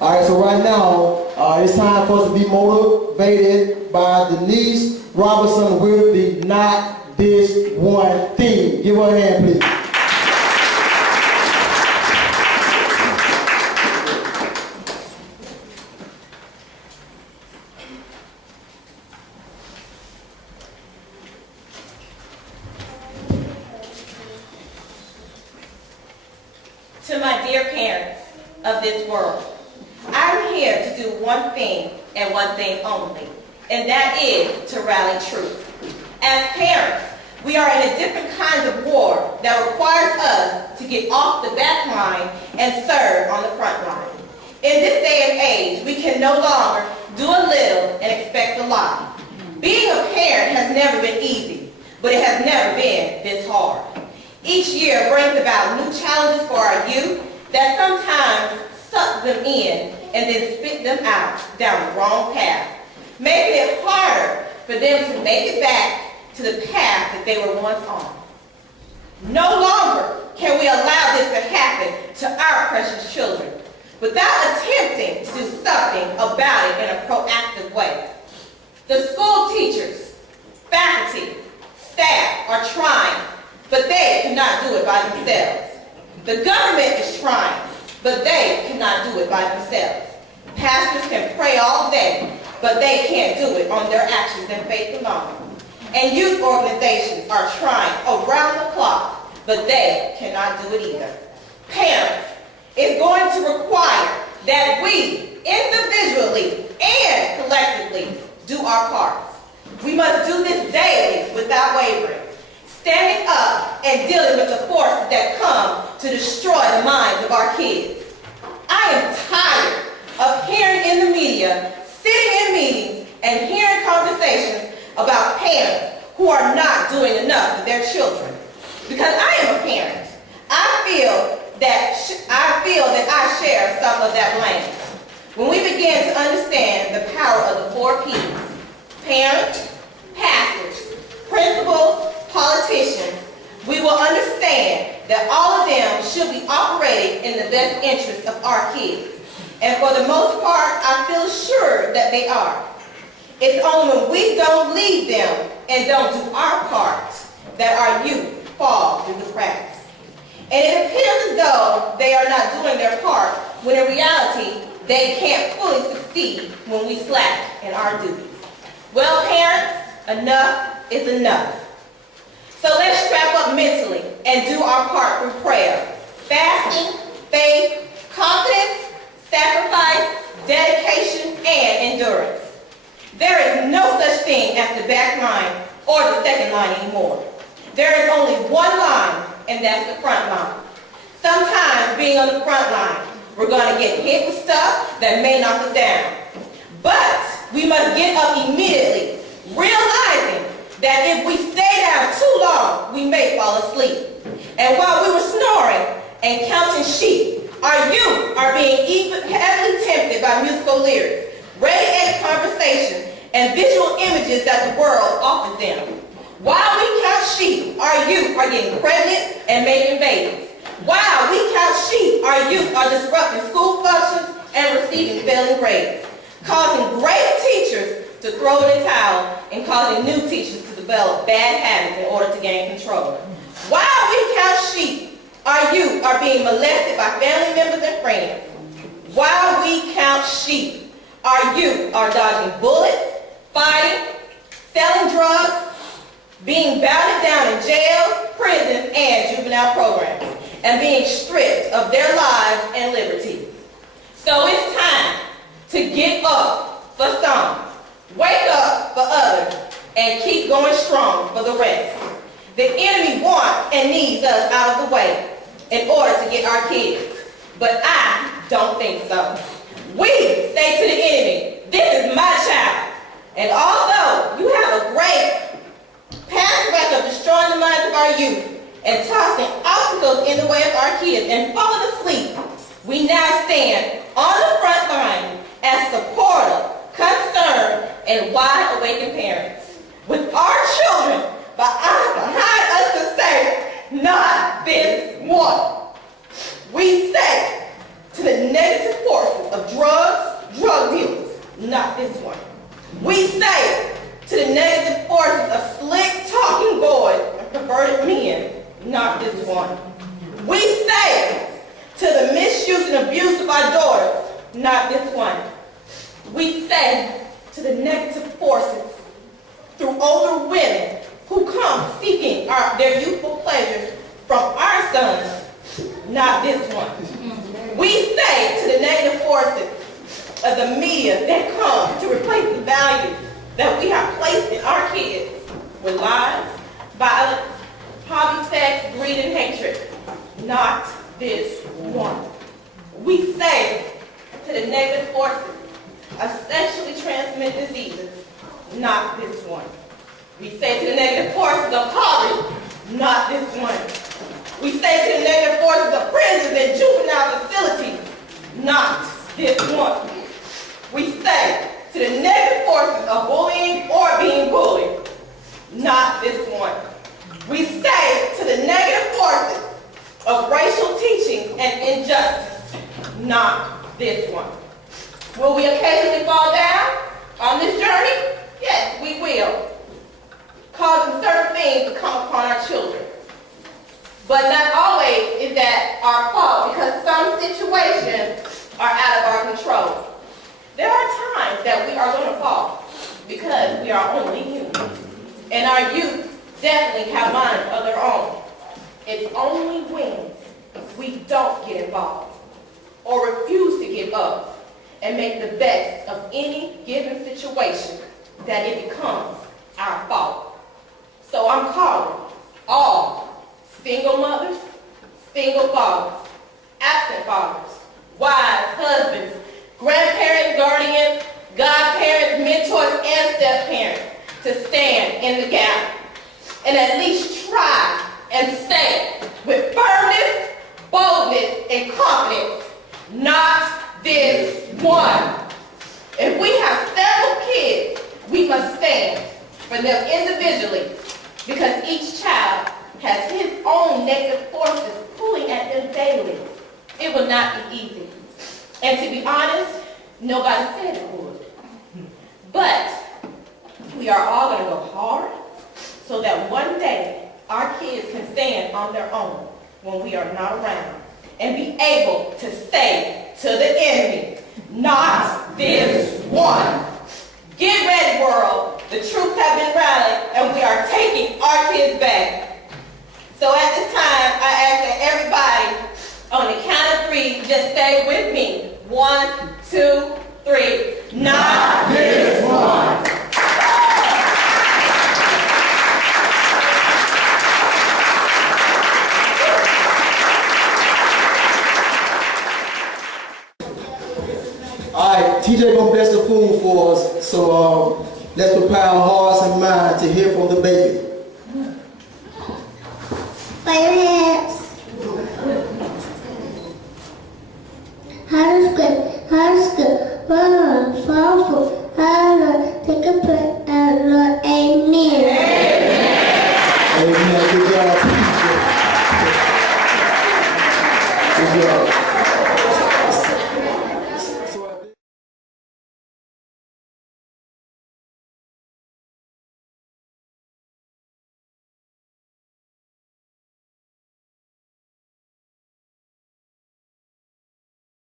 All right, so right now, it's time for us to be motivated by Denise Robertson with the Not This One theme. Give her a hand, please. To my dear parents of this world, I'm here to do one thing and one thing only, and that is to rally truth. As parents, we are in a different kind of war that requires us to get off the back line and serve on the front line. In this day and age, we can no longer do a little and expect a lot. Being a parent has never been easy, but it has never been this hard. Each year brings about new challenges for our youth that sometimes suck them in and then spit them out down the wrong path, making it harder for them to make it back to the path that they were once on. No longer can we allow this to happen to our precious children without attempting to do something about it in a proactive way. The school teachers, faculty, staff are trying, but they cannot do it by themselves. The government is trying, but they cannot do it by themselves. Pastors can pray all day, but they can't do it on their actions and faith alone. And youth organizations are trying around the clock, but they cannot do it either. Parents, it's going to require that we individually and collectively do our parts. We must do this daily without wavering, standing up and dealing with the forces that come to destroy the minds of our kids. I am tired of hearing in the media, sitting in meetings, and hearing conversations about parents who are not doing enough for their children. Because I am a parent, I feel that I share some of that blame. When we begin to understand the power of the 4 P's, parents, pastors, principals, politicians, we will understand that all of them should be operating in the best interest of our kids. And for the most part, I feel sure that they are. It's only when we don't lead them and don't do our part that our youth fall through the cracks. And it appears as though they are not doing their part, when in reality, they can't fully succeed when we slack in our duties. Well, parents, enough is enough. So let's strap up mentally and do our part through prayer, fasting, faith, confidence, sacrifice, dedication, and endurance. There is no such thing as the back line or the second line anymore. There is only one line, and that's the front line. Sometimes being on the front line, we're going to get hit with stuff that may knock us down. But we must get up immediately, realizing that if we stay down too long, we may fall asleep. And while we were snoring and counting sheep, our youth are being even heavily tempted by musical lyrics, ready-edge conversation, and visual images that the world offers them. While we count sheep, our youth are getting pregnant and making babies. While we count sheep, our youth are disrupting school functions and receiving failing grades, causing great teachers to throw in the towel and causing new teachers to develop bad habits in order to gain control. While we count sheep, our youth are being molested by family members and friends. While we count sheep, our youth are dodging bullets, fighting, selling drugs, being bounded down in jails, prisons, and juvenile programs, and being stripped of their lives and liberties. So it's time to get up for some, wake up for others, and keep going strong for the rest. The enemy wants and needs us out of the way in order to get our kids, but I don't think so. We say to the enemy, this is my child, and although you have a great past record of destroying the minds of our youth and tossing obstacles in the way of our kids and falling asleep, we now stand on the front line as supportive, concerned, and wide-awakened parents, with our children behind us to say, not this one. We say to the negative forces of drugs, We say to the negative forces of slick talking boys and perverted men, not this one. We say to the misuse and abuse of our daughters, not this one. We say to the negative forces through older women who come seeking their youthful pleasures from our sons, not this one. We say to the negative forces of the media that comes to replace the values that we have placed in our kids with lies, violence, hobby, sex, greed, and hatred, not this one. We say to the negative forces of sexually transmitted diseases, not this one. We say to the negative forces of poverty, not this one. We say to the negative forces of prisons and juvenile facilities, not this one. We say to the negative forces of bullying or being bullied, not this one. We say to the negative forces of racial teaching and injustice, not this one. Will we occasionally fall down on this journey? Yes, we will, causing certain things to come upon our children. But not always is that our fault, because some situations are out of our control. There are times that we are going to fall because we are only human. And our youth definitely have minds of their own. It's only when we don't get involved or refuse to give up and make the best of any given situation that it becomes our fault. So I'm calling all single mothers, single fathers, absent fathers, wives, husbands, grandparents, guardians, godparents, mentors, and step-parents to stand in the gap and at least try and say with firmness, boldness, and confidence, not this one. If we have several kids, we must stand for them individually because each child has his own negative forces pulling at them daily. It will not be easy. And to be honest, nobody said it would. But we are all going to go hard so that one day our kids can stand on their own when we are not around and be able to say to the enemy, not this one. Get ready, world. The troops have been rallied and we are taking our kids back. So at this time, I ask that everybody on the count of three just stay with me. 1, 2, 3. Not this one. All right, TJ gonna bless the food for us, so let's prepare our hearts and minds to hear from the baby. By your hands. How to skip, run, fall, take a plate, and run.